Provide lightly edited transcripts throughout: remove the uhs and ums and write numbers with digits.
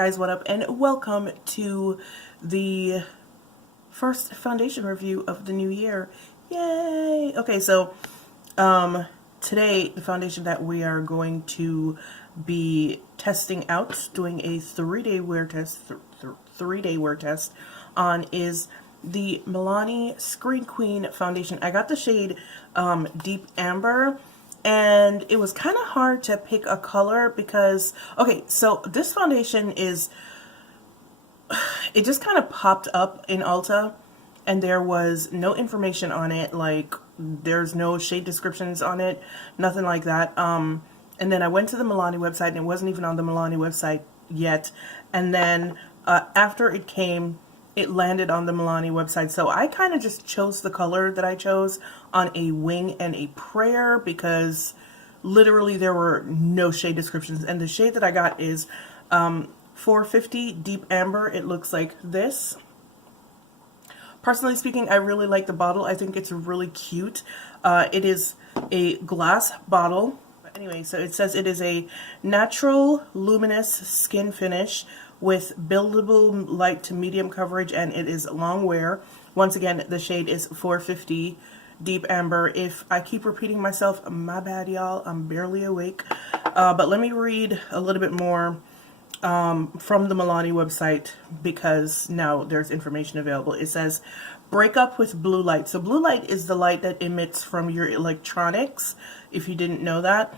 guys, what up, and welcome to the first foundation review of the new year. Yay! Okay, so today the foundation that we are going to be testing out, doing a 3-day wear test, three-day wear test on is the Milani Screen Queen foundation. I got the shade Deep Amber, and it was kind of hard to pick a color because, okay, so this foundation is, it just kind of popped up in Ulta, and there was no information on it, like there's no shade descriptions on it, nothing like that. And then I went to the Milani website, and it wasn't even on the Milani website yet. And then after it came, it landed on the Milani website. So I kind of just chose the color that I chose on a wing and a prayer because literally there were no shade descriptions. And the shade that I got is 450 Deep Amber. It looks like this. Personally speaking, I really like the bottle. I think it's really cute. It is a glass bottle. Anyway, so it says it is a natural luminous skin finish with buildable light to medium coverage, and it is long wear. Once again, the shade is 450 Deep Amber. If I keep repeating myself, my bad, y'all. I'm barely awake. But let me read a little bit more from the Milani website because now there's information available. It says, break up with blue light. So blue light is the light that emits from your electronics, if you didn't know that.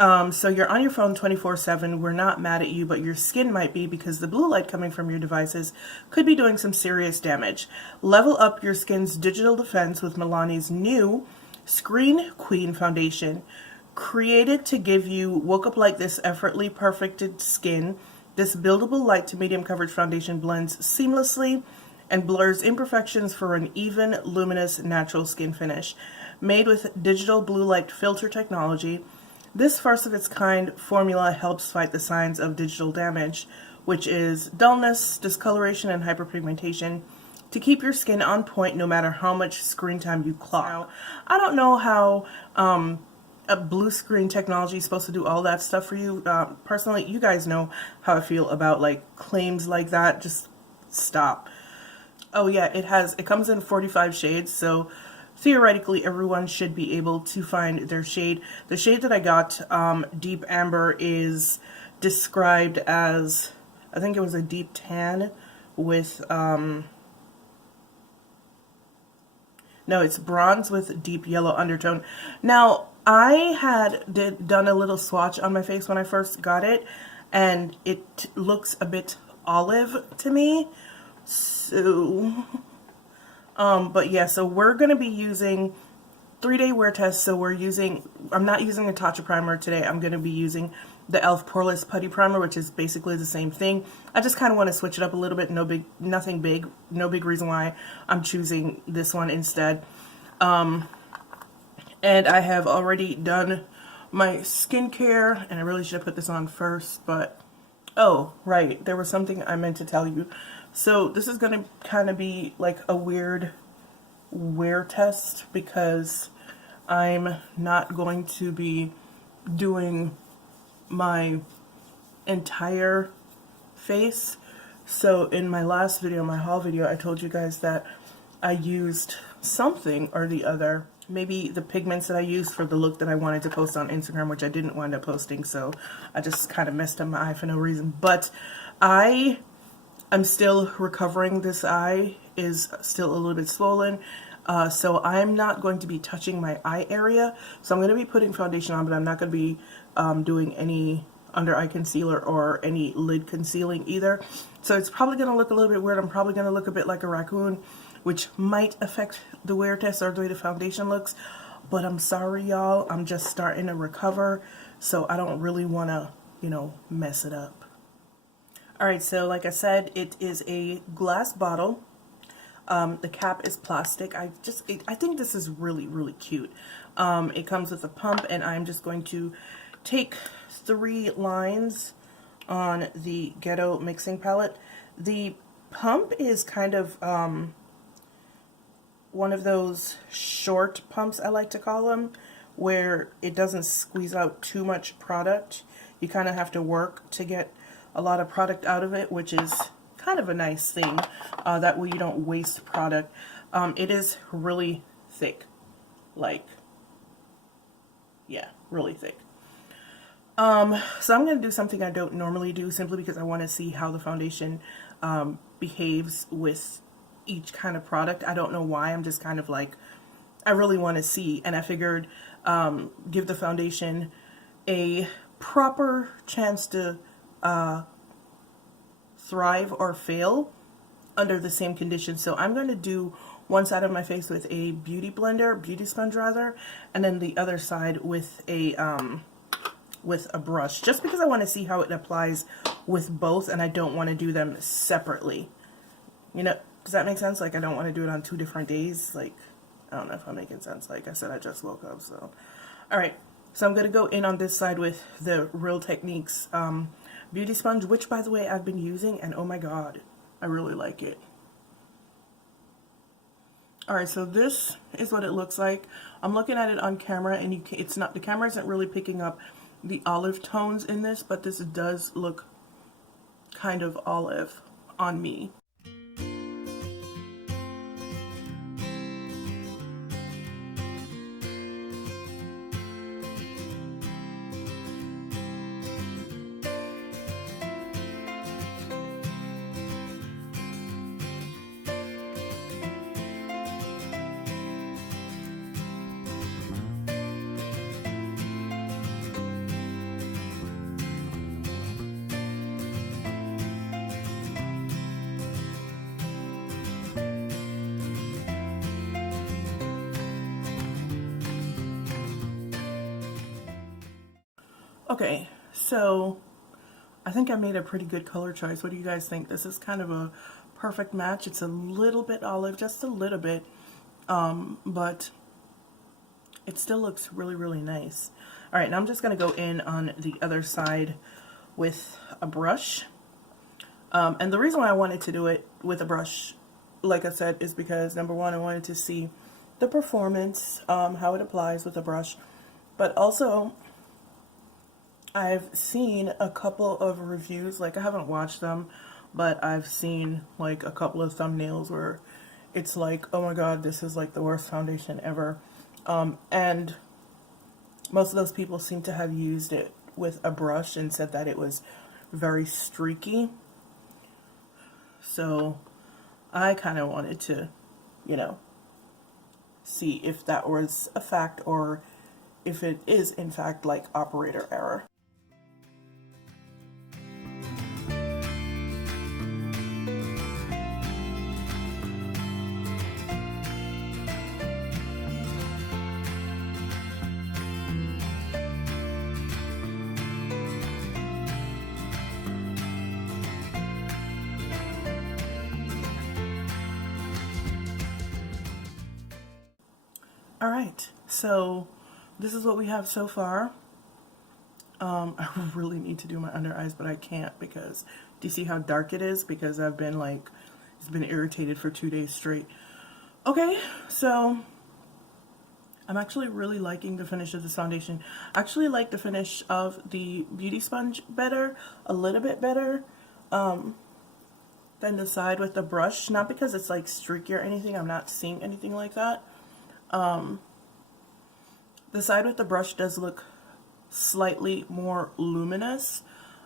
So you're on your phone 24/7. We're not mad at you, but your skin might be because the blue light coming from your devices could be doing some serious damage. Level up your skin's digital defense with Milani's new Screen Queen foundation. Created to give you woke up like this effortlessly perfected skin, this buildable light to medium coverage foundation blends seamlessly and blurs imperfections for an even, luminous, natural skin finish. Made with digital blue light filter technology, this first of its kind formula helps fight the signs of digital damage, which is dullness, discoloration, and hyperpigmentation, to keep your skin on point no matter how much screen time you clock. Now, I don't know how a blue screen technology is supposed to do all that stuff for you. Personally, you guys know how I feel about like claims like that. Just stop. Oh yeah, it comes in 45 shades, so theoretically everyone should be able to find their shade. The shade that I got, Deep Amber, is described as, I think it was a deep tan with no, it's bronze with deep yellow undertone. Now, I had done a little swatch on my face when I first got it, and it looks a bit olive to me. So, but yeah, so we're going to be using 3-day wear test. So I'm not using a Tatcha primer today. I'm going to be using the e.l.f. Poreless Putty primer, which is basically the same thing. I just kind of want to switch it up a little bit. No big reason why I'm choosing this one instead. And I have already done my skincare, and I really should have put this on first, but oh, right, there was something I meant to tell you. So this is going to kind of be like a weird wear test because I'm not going to be doing my entire face. So in my last video, my haul video, I told you guys that I used something or the other. Maybe the pigments that I used for the look that I wanted to post on Instagram, which I didn't wind up posting, so I just kind of messed up my eye for no reason. But I'm still recovering. This eye is still a little bit swollen, so I'm not going to be touching my eye area. So I'm going to be putting foundation on, but I'm not going to be doing any under eye concealer or any lid concealing either. So it's probably going to look a little bit weird. I'm probably going to look a bit like a raccoon, which might affect the wear test or the way the foundation looks. But I'm sorry, y'all. I'm just starting to recover, so I don't really want to, you know, mess it up. Alright, so like I said, it is a glass bottle. The cap is plastic. I think this is really, really cute. It comes with a pump, and I'm just going to take 3 lines on the Ghetto mixing palette. The pump is kind of one of those short pumps, I like to call them, where it doesn't squeeze out too much product. You kind of have to work to get a lot of product out of it, which is kind of a nice thing. That way you don't waste product. It is really thick. Like, yeah, really thick. So I'm going to do something I don't normally do simply because I want to see how the foundation behaves with each kind of product. I don't know why. I'm just kind of like, I really want to see. And I figured give the foundation a proper chance to thrive or fail under the same conditions. So I'm going to do one side of my face with a beauty sponge rather, and then the other side with a brush, just because I want to see how it applies with both, and I don't want to do them separately. You know, does that make sense? Like, I don't want to do it on 2 different days. Like, I don't know if I'm making sense. Like I said, I just woke up, so. All right, so I'm going to go in on this side with the Real Techniques beauty sponge, which, by the way, I've been using, and oh my god, I really like it. All right, so this is what it looks like. I'm looking at it on camera, and the camera isn't really picking up the olive tones in this, but this does look kind of olive on me. Okay, so I think I made a pretty good color choice. What do you guys think? This is kind of a perfect match. It's a little bit olive, just a little bit, but it still looks really, really nice. All right, now I'm just going to go in on the other side with a brush. And the reason why I wanted to do it with a brush, like I said, is because, number one, I wanted to see the performance, how it applies with a brush, but also I've seen a couple of reviews, like I haven't watched them, but I've seen like a couple of thumbnails where it's like, oh my god, this is like the worst foundation ever. And most of those people seem to have used it with a brush and said that it was very streaky. So I kind of wanted to, you know, see if that was a fact or if it is in fact like operator error. Alright, so this is what we have so far. I really need to do my under eyes, but I can't because, do you see how dark it is? Because I've been like, it's been irritated for 2 days straight. Okay, so I'm actually really liking the finish of this foundation. I actually like the finish of the beauty sponge better, a little bit better than the side with the brush. Not because it's like streaky or anything, I'm not seeing anything like that. The side with the brush does look slightly more luminous.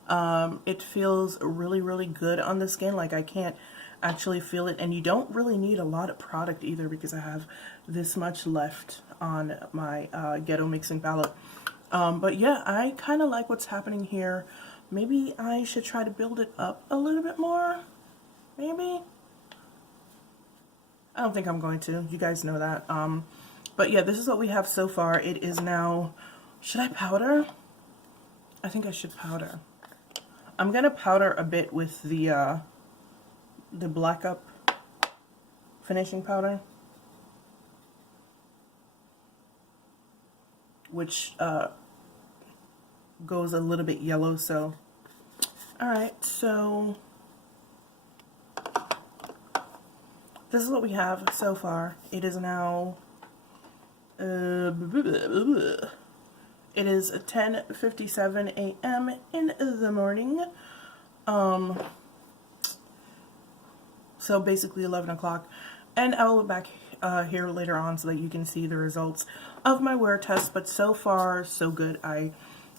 It feels really, really good on the skin. Like I can't actually feel it, and you don't really need a lot of product either because I have this much left on my Ghetto mixing palette. But yeah, I kind of like what's happening here. Maybe I should try to build it up a little bit more. Maybe. I don't think I'm going to. You guys know that. But yeah, this is what we have so far. It is now... Should I powder? I think I should powder. I'm going to powder a bit with the Black Up finishing powder, which goes a little bit yellow, so... Alright, so... This is what we have so far. It is now... it is 10:57 a.m. in the morning. So basically 11 o'clock. And I will be back here later on so that you can see the results of my wear test. But so far, so good. I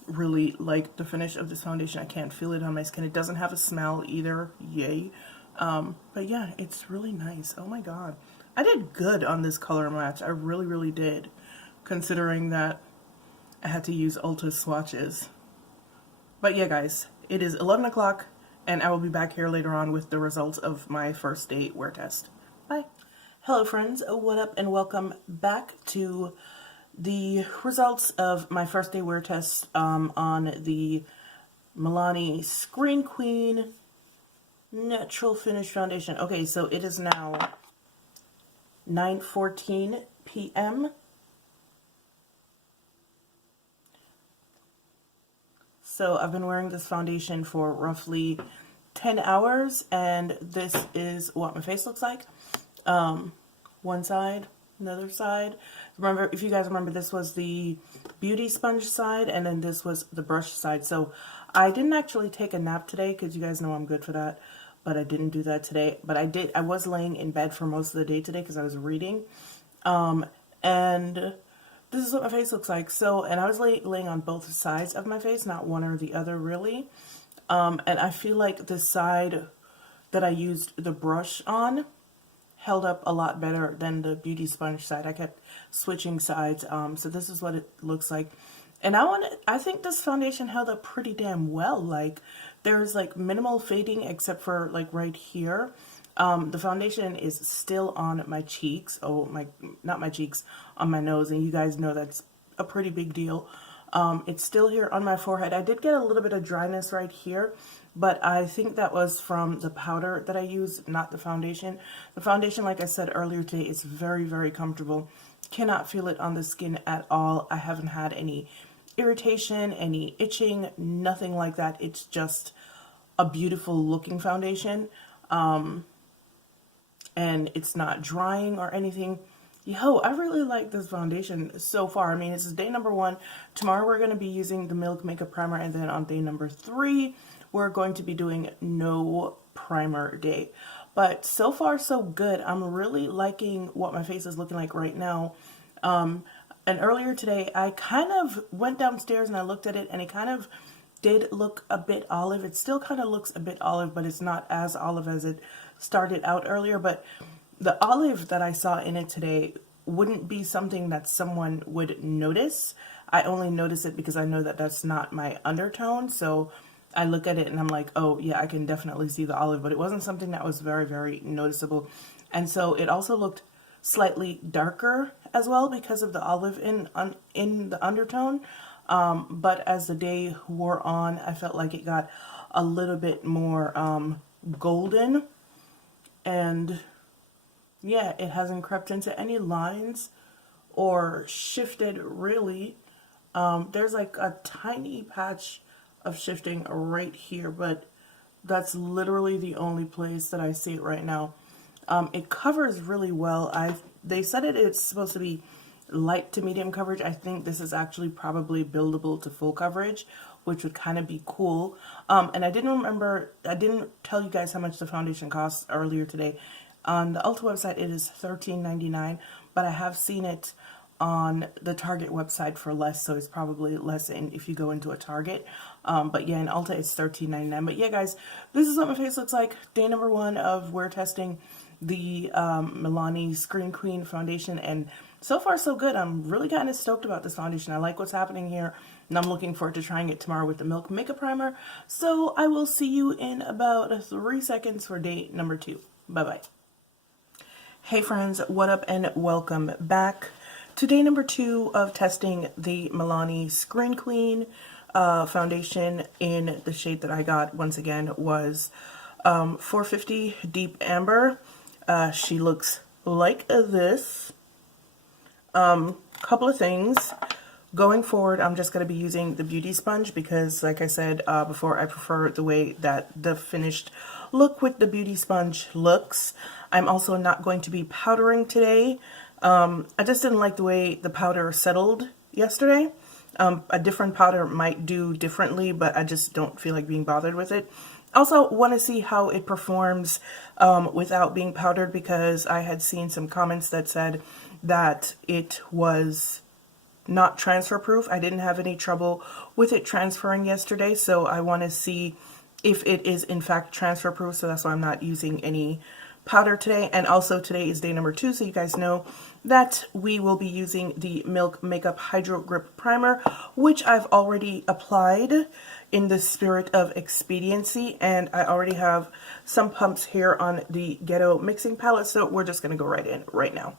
really like the finish of this foundation. I can't feel it on my skin. It doesn't have a smell either. Yay. But yeah, it's really nice. Oh my god. I did good on this color match. I really, really did. Considering that I had to use Ulta swatches. But yeah, guys, it is 11 o'clock, and I will be back here later on with the results of my first day wear test. Bye. Hello, friends. What up, and welcome back to the results of my first day wear test on the Milani Screen Queen Natural Finish Foundation. Okay, so it is now 9:14 p.m. So I've been wearing this foundation for roughly 10 hours, and this is what my face looks like. One side, another side. Remember, if you guys remember, this was the beauty sponge side, and then this was the brush side. So I didn't actually take a nap today, because you guys know I'm good for that, but I didn't do that today. But I was laying in bed for most of the day today, because I was reading. And this is what my face looks like. So, and I was laying on both sides of my face, not one or the other, really. And I feel like the side that I used the brush on held up a lot better than the beauty sponge side. I kept switching sides. So this is what it looks like. And I think this foundation held up pretty damn well. Like, there's like minimal fading except for like right here. The foundation is still on my cheeks. Oh, not my cheeks, on my nose. And you guys know that's a pretty big deal. It's still here on my forehead. I did get a little bit of dryness right here, but I think that was from the powder that I used, not the foundation. The foundation, like I said earlier today, is very, very comfortable. Cannot feel it on the skin at all. I haven't had any irritation, any itching, nothing like that. It's just a beautiful looking foundation. And it's not drying or anything. Yo, I really like this foundation so far. I mean, this is day number 1. Tomorrow we're going to be using the Milk Makeup Primer, and then on day number 3, we're going to be doing no primer day. But so far, so good. I'm really liking what my face is looking like right now. And earlier today, I kind of went downstairs and I looked at it, and it kind of did look a bit olive. It still kind of looks a bit olive, but it's not as olive as it started out earlier. But the olive that I saw in it today wouldn't be something that someone would notice. I only notice it because I know that that's not my undertone. So I look at it and I'm like, oh yeah, I can definitely see the olive, but it wasn't something that was very, very noticeable. And so it also looked slightly darker as well because of the olive in the undertone. But as the day wore on, I felt like it got a little bit more golden, and yeah, it hasn't crept into any lines or shifted really. There's like a tiny patch of shifting right here, but that's literally the only place that I see it right now. It covers really well. They said it's supposed to be light to medium coverage. I think this is actually probably buildable to full coverage, which would kind of be cool. And I didn't tell you guys how much the foundation costs earlier today. On the Ulta website, it is $13.99, but I have seen it on the Target website for less, so it's probably less if you go into a Target. But yeah, in Ulta, it's $13.99. But yeah, guys, this is what my face looks like. Day number 1 of wear testing the Milani Screen Queen foundation, and so far so good. I'm really kind of stoked about this foundation. I like what's happening here, and I'm looking forward to trying it tomorrow with the Milk Makeup Primer. So I will see you in about 3 seconds for day number 2. Bye-bye. Hey friends, what up, and welcome back to day number 2 of testing the Milani Screen Queen foundation in the shade that I got. Once again, was 450 Deep Amber. She looks like this. Couple of things. Going forward, I'm just going to be using the beauty sponge because, like I said before, I prefer the way that the finished look with the beauty sponge looks. I'm also not going to be powdering today. I just didn't like the way the powder settled yesterday. A different powder might do differently, but I just don't feel like being bothered with it. Also want to see how it performs without being powdered, because I had seen some comments that said that it was not transfer proof. I didn't have any trouble with it transferring yesterday, so I want to see if it is in fact transfer proof. So that's why I'm not using any powder today. And also today is day number 2, so you guys know that we will be using the Milk Makeup Hydrogrip Primer, which I've already applied in the spirit of expediency, and I already have some pumps here on the Ghetto mixing palette, so we're just going to go right in right now.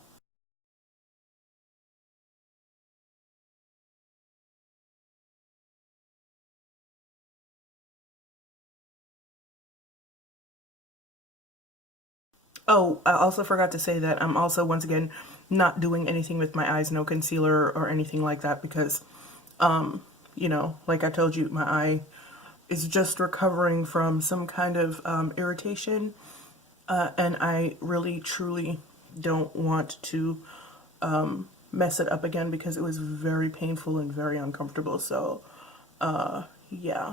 Oh, I also forgot to say that I'm also, once again, not doing anything with my eyes, no concealer or anything like that, because, you know, like I told you, my eye is just recovering from some kind of irritation, and I really, truly don't want to mess it up again, because it was very painful and very uncomfortable, so, yeah.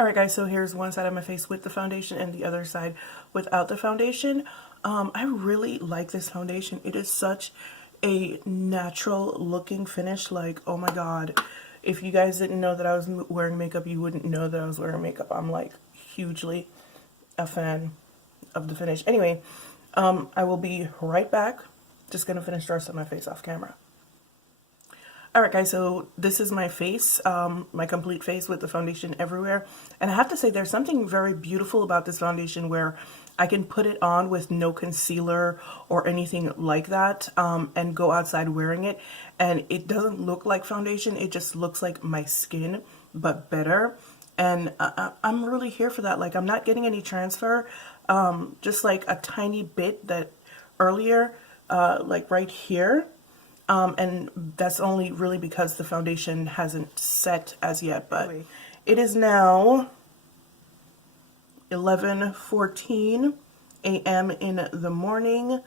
Alright guys, so here's one side of my face with the foundation and the other side without the foundation. I really like this foundation. It is such a natural looking finish. Like, oh my god. If you guys didn't know that I was wearing makeup, you wouldn't know that I was wearing makeup. I'm like hugely a fan of the finish. Anyway, I will be right back. Just gonna finish the rest of my face off camera. Alright guys, so this is my face, my complete face with the foundation everywhere. And I have to say, there's something very beautiful about this foundation where I can put it on with no concealer or anything like that, and go outside wearing it. And it doesn't look like foundation, it just looks like my skin, but better. And I'm really here for that. Like, I'm not getting any transfer, just like a tiny bit that earlier, like right here. And that's only really because the foundation hasn't set as yet, but it is now 11:14 a.m. in the morning.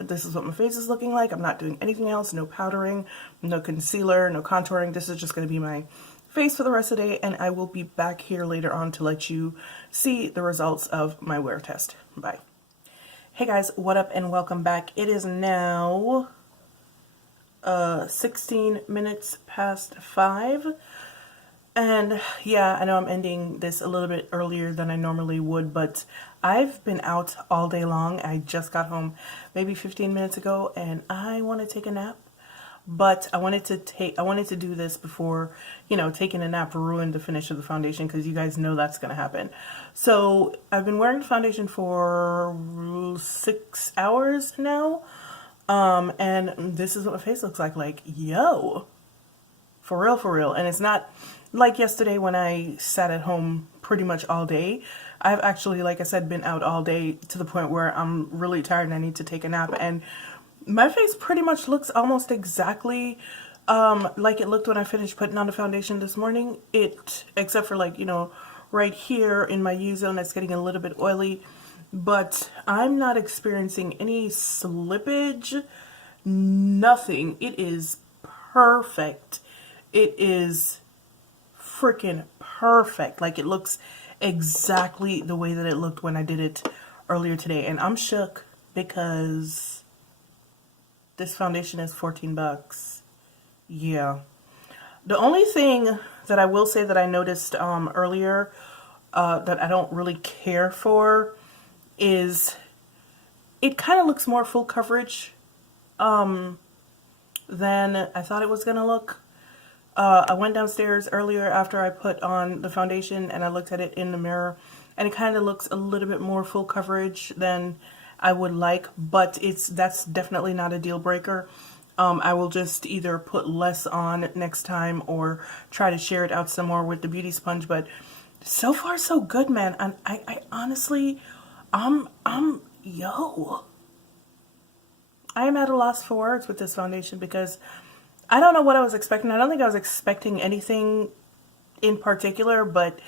This is what my face is looking like. I'm not doing anything else, no powdering, no concealer, no contouring. This is just going to be my face for the rest of the day, and I will be back here later on to let you see the results of my wear test. Bye. Hey guys, what up and welcome back. It is now 16 minutes past 5, and yeah, I know I'm ending this a little bit earlier than I normally would, but I've been out all day long. I just got home maybe 15 minutes ago, and I want to take a nap, but I wanted to do this before, you know, taking a nap ruined the finish of the foundation, because you guys know that's gonna happen. So I've been wearing the foundation for 6 hours now. And this is what my face looks like, yo, for real. And it's not like yesterday when I sat at home pretty much all day. I've actually, like I said, been out all day to the point where I'm really tired and I need to take a nap. And my face pretty much looks almost exactly, like it looked when I finished putting on the foundation this morning. Except for, like, you know, right here in my U-zone that's getting a little bit oily. But I'm not experiencing any slippage, nothing. It is perfect. It is freaking perfect. Like, it looks exactly the way that it looked when I did it earlier today. And I'm shook because this foundation is 14 bucks. Yeah. The only thing that I will say that I noticed earlier that I don't really care for is it kind of looks more full coverage than I thought it was gonna look. I went downstairs earlier after I put on the foundation and I looked at it in the mirror, and it kind of looks a little bit more full coverage than I would like, but that's definitely not a deal breaker. I will just either put less on next time or try to share it out some more with the beauty sponge, but so far so good, man. And I honestly, yo, I am at a loss for words with this foundation, because I don't know what I was expecting. I don't think I was expecting anything in particular, but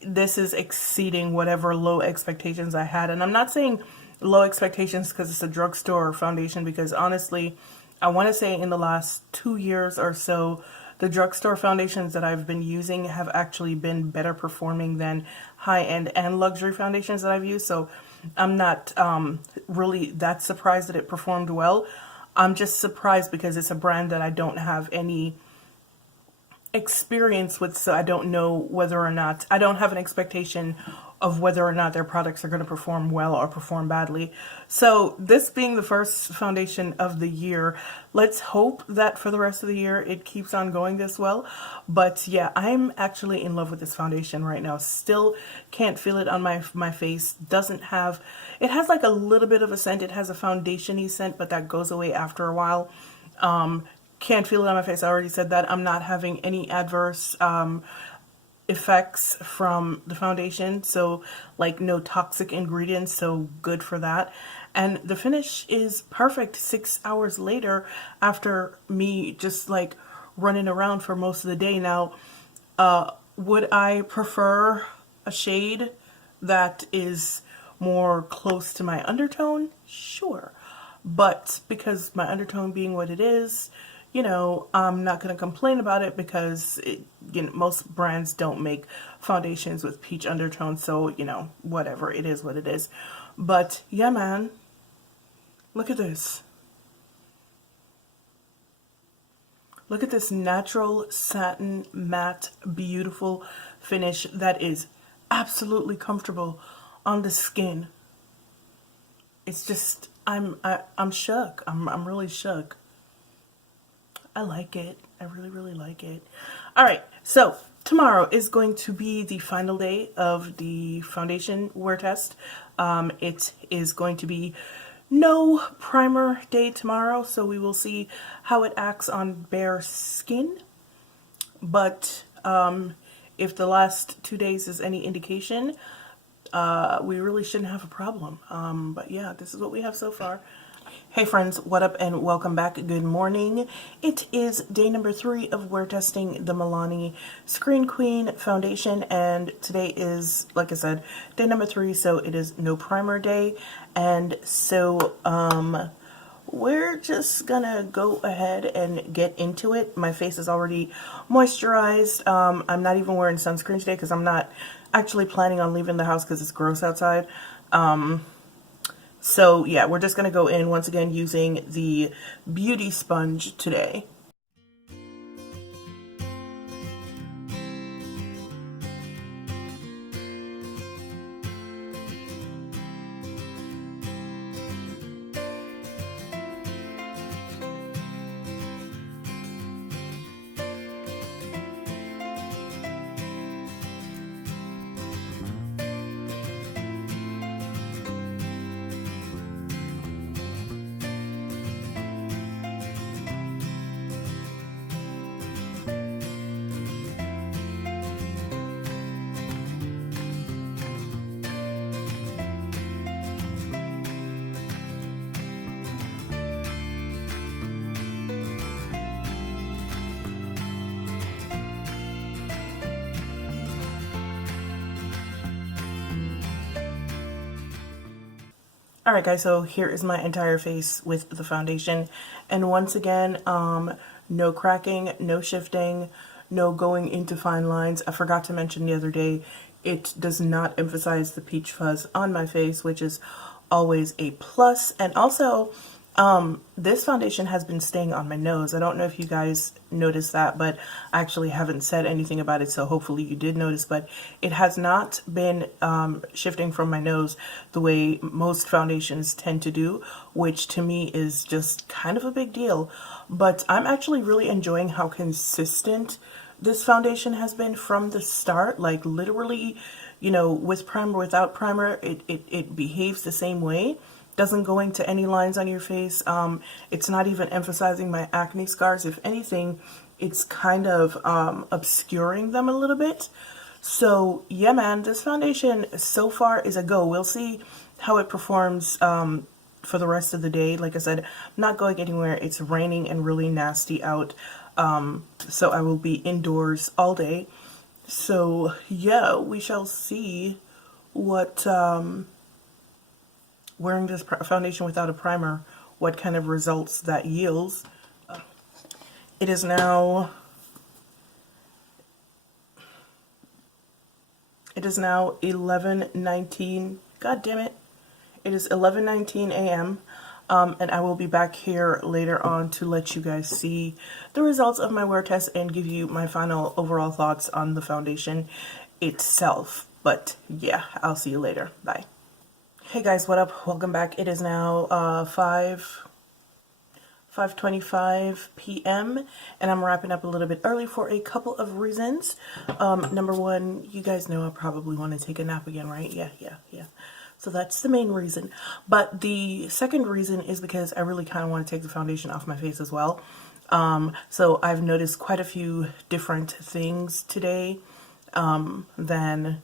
this is exceeding whatever low expectations I had. And I'm not saying low expectations because it's a drugstore foundation, because honestly, I want to say in the last 2 years or so, the drugstore foundations that I've been using have actually been better performing than high-end and luxury foundations that I've used. So I'm not really that surprised that it performed well. I'm just surprised because it's a brand that I don't have any experience with, so I don't know whether or not, I don't have an expectation of whether or not their products are going to perform well or perform badly. So this being the first foundation of the year, let's hope that for the rest of the year it keeps on going this well. But yeah, I'm actually in love with this foundation right now. Still can't feel it on my face. Doesn't have, it has like a little bit of a scent. It has a foundation-y scent, but that goes away after a while. Can't feel it on my face. I already said that. I'm not having any adverse effects from the foundation, so like no toxic ingredients, so good for that. And the finish is perfect 6 hours later after me just like running around for most of the day. Now, would I prefer a shade that is more close to my undertone? Sure. But because my undertone being what it is, you know, I'm not going to complain about it because most brands don't make foundations with peach undertones. So, you know, whatever. It is what it is. But yeah, man, look at this. Look at this natural satin matte beautiful finish that is absolutely comfortable on the skin. It's just, I'm shook. I'm really shook. I like it. I really, really like it. All right. So tomorrow is going to be the final day of the foundation wear test. It is going to be no primer day tomorrow. So we will see how it acts on bare skin. But if the last 2 days is any indication, we really shouldn't have a problem. But yeah, this is what we have so far. Hey friends, what up and welcome back. Good morning. It is day number 3 of wear testing the Milani Screen Queen foundation, and today is, like I said, day number 3, so it is no primer day. And so we're just gonna go ahead and get into it. My face is already moisturized. I'm not even wearing sunscreen today because I'm not actually planning on leaving the house because it's gross outside. So yeah, we're just going to go in once again using the beauty sponge today. Alright guys, so here is my entire face with the foundation, and once again, no cracking, no shifting, no going into fine lines. I forgot to mention the other day, it does not emphasize the peach fuzz on my face, which is always a plus. And also, this foundation has been staying on my nose. I don't know if you guys noticed that, but I actually haven't said anything about it, so hopefully you did notice. But it has not been shifting from my nose the way most foundations tend to do, which to me is just kind of a big deal. But I'm actually really enjoying how consistent this foundation has been from the start. Like literally, you know, with primer, without primer, it behaves the same way. Doesn't go into any lines on your face. It's not even emphasizing my acne scars. If anything, it's kind of obscuring them a little bit. So yeah, man, this foundation so far is a go. We'll see how it performs for the rest of the day. Like I said, I'm not going anywhere. It's raining and really nasty out. So I will be indoors all day. So yeah, we shall see what wearing this foundation without a primer, what kind of results that yields. It is now 11:19. God damn it. It is 11:19 a.m. And I will be back here later on to let you guys see the results of my wear test and give you my final overall thoughts on the foundation itself. But yeah, I'll see you later. Bye. Hey guys, what up? Welcome back. It is now 5:25 p.m. and I'm wrapping up a little bit early for a couple of reasons. Number one, you guys know I probably want to take a nap again, right? Yeah. So that's the main reason. But the second reason is because I really kind of want to take the foundation off my face as well. So I've noticed quite a few different things today than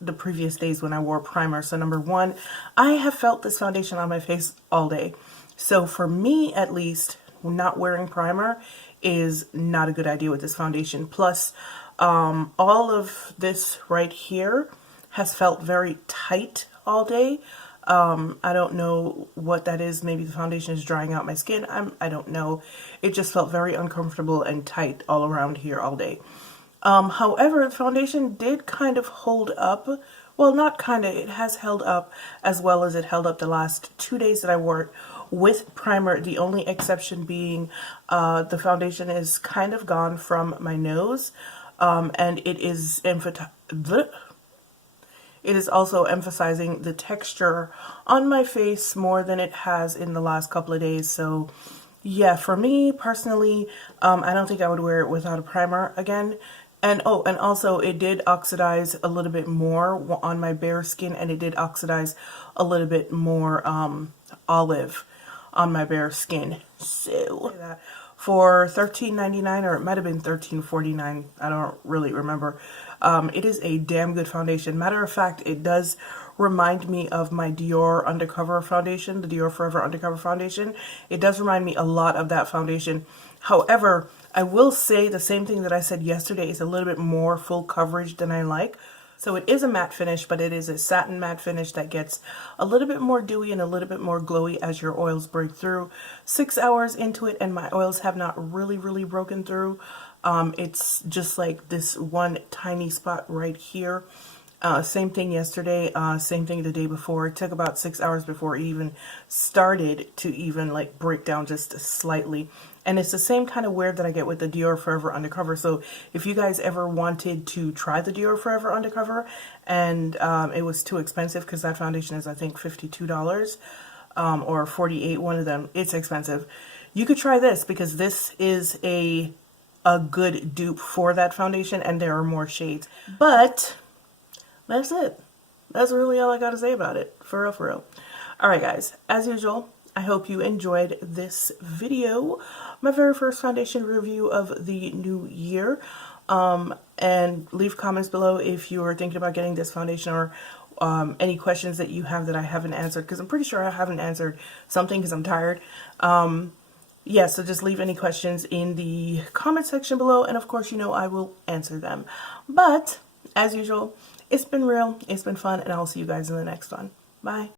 the previous days when I wore primer. So number one, I have felt this foundation on my face all day. So for me, at least, not wearing primer is not a good idea with this foundation. Plus, all of this right here has felt very tight all day. I don't know what that is. Maybe the foundation is drying out my skin. I don't know. It just felt very uncomfortable and tight all around here all day. However, the foundation did kind of hold up. Well, not kind of. It has held up as well as it held up the last 2 days that I wore it with primer. The only exception being the foundation is kind of gone from my nose, and it is also emphasizing the texture on my face more than it has in the last couple of days. So yeah, for me personally, I don't think I would wear it without a primer again. And oh, and also it did oxidize a little bit more on my bare skin, and it did oxidize a little bit more olive on my bare skin. So for $13.99, or it might have been $13.49, I don't really remember. It is a damn good foundation. Matter of fact, it does remind me of my Dior Undercover foundation, the Dior Forever Undercover foundation. It does remind me a lot of that foundation. However, I will say the same thing that I said yesterday, is a little bit more full coverage than I like. So it is a matte finish, but it is a satin matte finish that gets a little bit more dewy and a little bit more glowy as your oils break through. 6 hours into it and my oils have not really broken through. It's just like this one tiny spot right here. Same thing yesterday, same thing the day before. It took about 6 hours before it even started to even like break down just slightly. And it's the same kind of wear that I get with the Dior Forever Undercover. So if you guys ever wanted to try the Dior Forever Undercover and it was too expensive, because that foundation is I think $52 or $48, one of them, it's expensive. You could try this because this is a good dupe for that foundation and there are more shades. But that's it. That's really all I got to say about it. For real, for real. Alright guys, as usual, I hope you enjoyed this video. My very first foundation review of the new year. And leave comments below if you are thinking about getting this foundation, or any questions that you have that I haven't answered. Because I'm pretty sure I haven't answered something because I'm tired. Yeah, so just leave any questions in the comment section below. And of course, you know, I will answer them. But as usual, it's been real, it's been fun, and I'll see you guys in the next one. Bye.